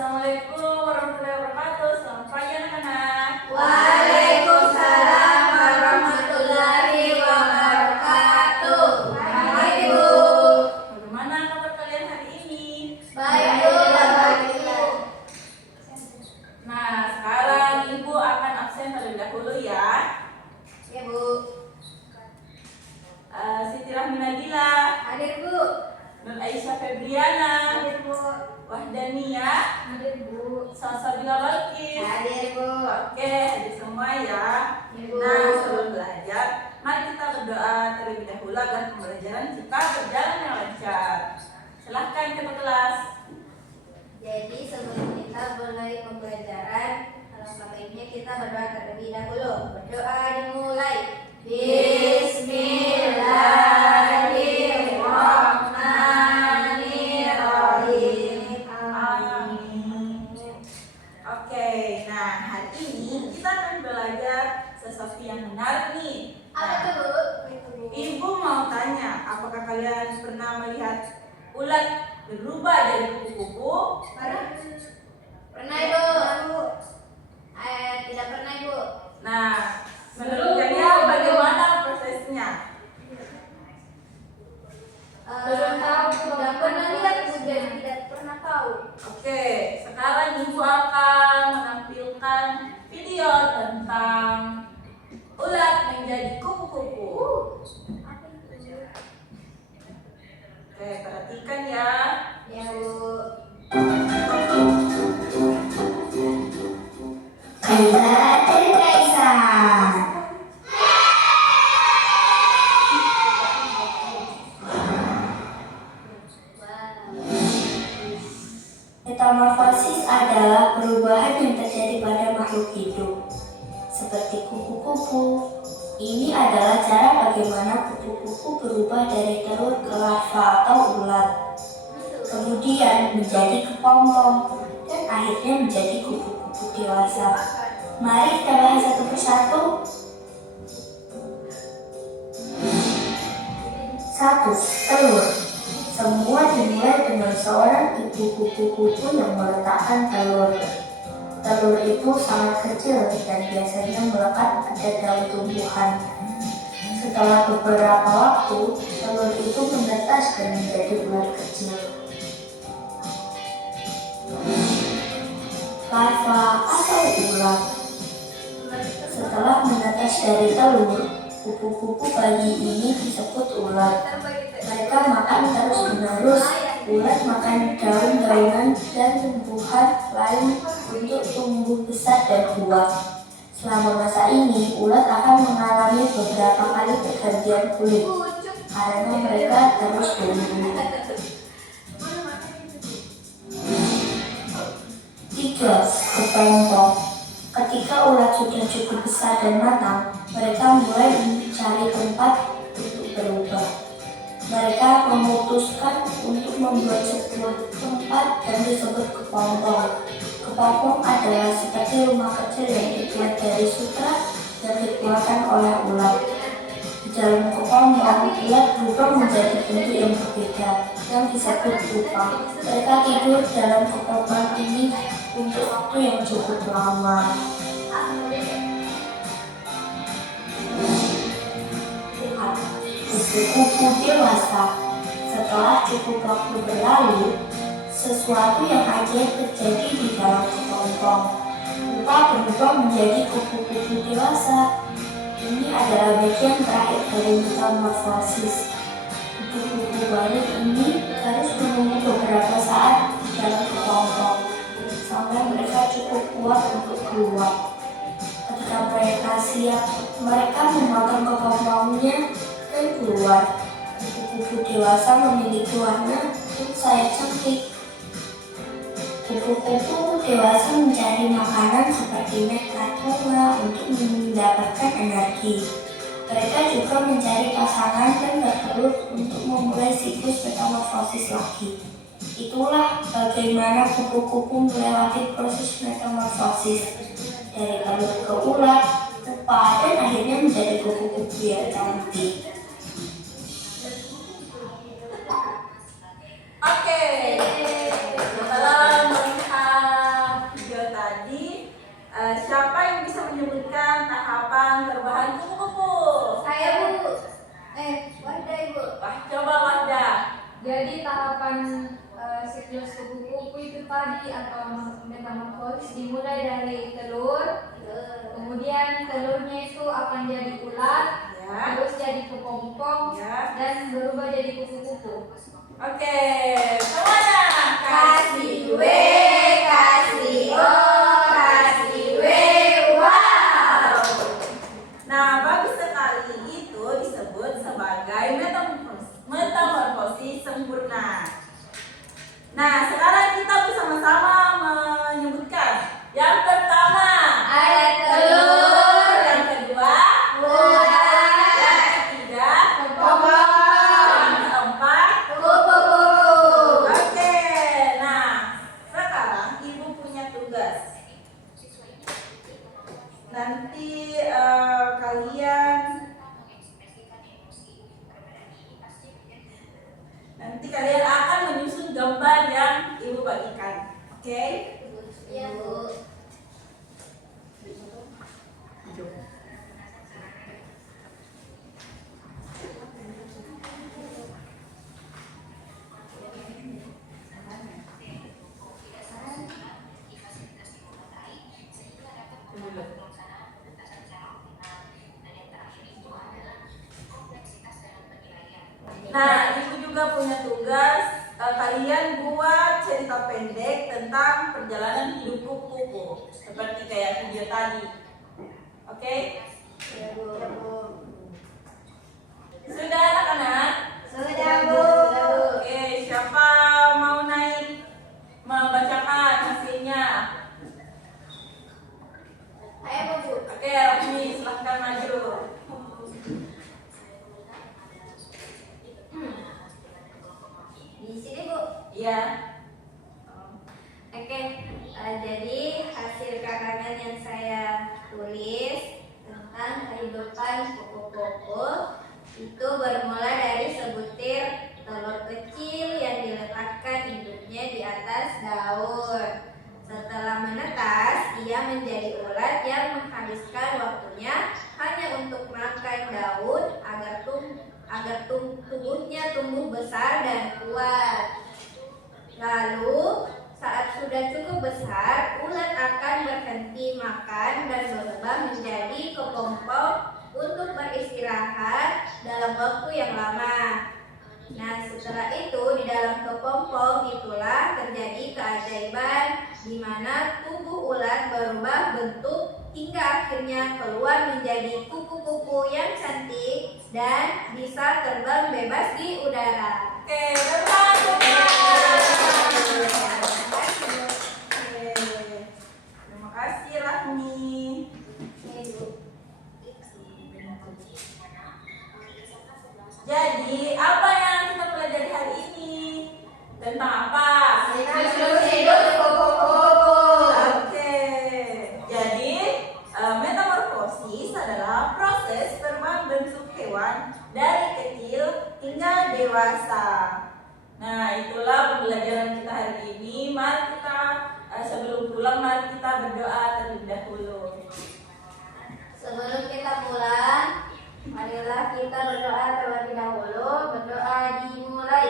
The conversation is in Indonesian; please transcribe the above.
Assalamualaikum warahmatullahi wabarakatuh. Selamat pagi anak-anak. Waalaikumsalam warahmatullahi wabarakatuh. Baik, Bu. Bagaimana kabar kalian hari ini? Baik, Bu. Nah, sekarang Ibu akan absen terlebih dahulu ya. Ya, Bu. Siti Rahmi Nabila, Hadir, Bu. Nur Aisyah Febriana, Hadir, Bu. Wahdania, Hadir, Bu. Salsabila Balkis. Hadir, Bu. Oke, hadir semua ya. Ya, Bu. Nah, sebelum belajar, mari kita berdoa terlebih dahulu agar pembelajaran kita berjalan yang lancar. Silahkan ke kelas. Jadi sebelum kita mulai pembelajaran, alangkah baiknya kita berdoa terlebih dahulu. Berdoa dimulai. Bismillahirrahmanirrahim. Amin. Oke, nah hari ini kita akan belajar sesuatu yang menarik nih. Apa tuh, Bu? Ibu mau tanya, apakah kalian pernah melihat ulat berubah dari kupu-kupu? Pernah, Ibu? Tidak pernah, Ibu. Nah, menurut kalian bagaimana prosesnya? Belum tahu, tidak pernah lihat, Bu, jadi tidak pernah tahu. Oke, sekarang Ibu akan menampilkan video tentang ulat menjadi kupu-kupu. Oke, perhatikan ya. Ya, Bu. Metamorfosis adalah perubahan yang terjadi pada makhluk hidup, seperti kupu-kupu. Ini adalah cara bagaimana kupu-kupu berubah dari telur ke larva atau ulat, kemudian menjadi kepompong, dan akhirnya menjadi kupu-kupu dewasa. Mari kita bahas satu persatu. 1. Telur. Semua dimulai dengan seorang ibu kupu-kupu yang meletakkan telur. Telur itu sangat kecil dan biasanya melekat pada daun tumbuhan. Setelah beberapa waktu, telur itu menetas dan menjadi ulat kecil. Larva atau ulat. Setelah menetas dari telur, kupu-kupu bayi ini disebut ulat. Mereka makan terus-menerus. Ulat makan daun-daunan dan tumbuhan lain untuk tumbuh besar dan kuat. Selama masa ini, ulat akan mengalami beberapa kali pergantian kulit karena mereka terus tumbuh. 3. Kepompong. Ketika ulat sudah cukup besar dan matang, mereka mulai mencari tempat untuk berubah. Mereka memutuskan untuk membuat sebuah tempat yang disebut kepompong. Kepompong adalah seperti rumah kecil yang dibuat dari sutra dan dikeluarkan oleh ulat. Di dalam kepompong, ulat berubah menjadi bentuk yang berbeda, yang disebut pupa. Mereka tidur dalam kepompong ini untuk waktu yang cukup lama. Kupu-kupu dewasa. Setelah cukup waktu berlalu, sesuatu yang ajaib terjadi di dalam kepompong. Pupa berubah menjadi kupu-kupu dewasa. Ini adalah bagian terakhir dari metamorfosis. Kupu-kupu baru ini harus menunggu beberapa saat di dalam kepompong sampai mereka cukup kuat untuk keluar. Ketika mereka siap, mereka memotong kepompongnya dan keluar. Kupu-kupu dewasa memiliki warna dan sayap cantik. Kupu-kupu dewasa mencari makanan seperti nektar bunga untuk mendapatkan energi. Mereka juga mencari pasangan dan bertelur untuk memulai siklus metamorfosis lagi. Itulah bagaimana kupu-kupu melewati proses metamorfosis dari telur ke ulat, pupa, dan akhirnya menjadi kupu-kupu yang cantik. Oke, setelah melihat padi atau metamorfosis dimulai dari telur, kemudian telurnya itu akan jadi ulat, Ya. terus jadi kepompong, Ya. dan berubah jadi kupu-kupu. Oke, semuanya Kasih W, kasih O, kasih W, wow. Nah, bagus sekali itu disebut sebagai metamorfosis sempurna. Nah, sekarang kita bersama-sama menyebutkan. Yang pertama, Ada telur, yang kedua, ulat, yang ketiga, kepompong, yang keempat. kupu-kupu. Oke, nah sekarang ibu punya tugas. Nanti kalian akan menyusun gambar yang ibu bagikan. Oke? Iya, Bu. Nah, ibu juga punya tugas. Kalian buat cerita pendek tentang perjalanan hidup kupu-kupu, seperti kayak video tadi. Oke? Iya, Bu. Sudah anak-anak? Sudah, Bu. Oke, siapa mau naik membacakan hasilnya? Ayo, Bu. Oke, Rafni, silahkan maju. Di sini, Bu. Iya. Oke, jadi hasil karangan yang saya tulis tentang kehidupan kupu-kupu itu bermula dari sebutir telur kecil yang diletakkan induknya di atas daun. Setelah menetas, ia menjadi ulat yang menghabiskan waktunya hanya untuk makan daun agar tubuhnya tumbuh besar dan kuat. Lalu, saat sudah cukup besar, ulat akan berhenti makan dan berubah menjadi kepompong untuk beristirahat dalam waktu yang lama. Nah, setelah itu di dalam kepompong itulah terjadi keajaiban di mana tubuh ulat berubah bentuk hingga akhirnya keluar menjadi kupu-kupu yang cantik dan bisa terbang bebas di udara. Oke, terbang, terbang. Oke. Terima kasih, Rafni. Jadi, apa yang kita pelajari hari ini? Tentang apa? Hidup kupu-kupu. Oke. Jadi, metamorfosis adalah proses bentuk hewan dari kecil hingga dewasa. Nah, itulah pembelajaran kita hari ini. Mari kita sebelum pulang, mari kita berdoa terlebih dahulu. Sebelum kita pulang, marilah kita berdoa terlebih dahulu. Berdoa dimulai.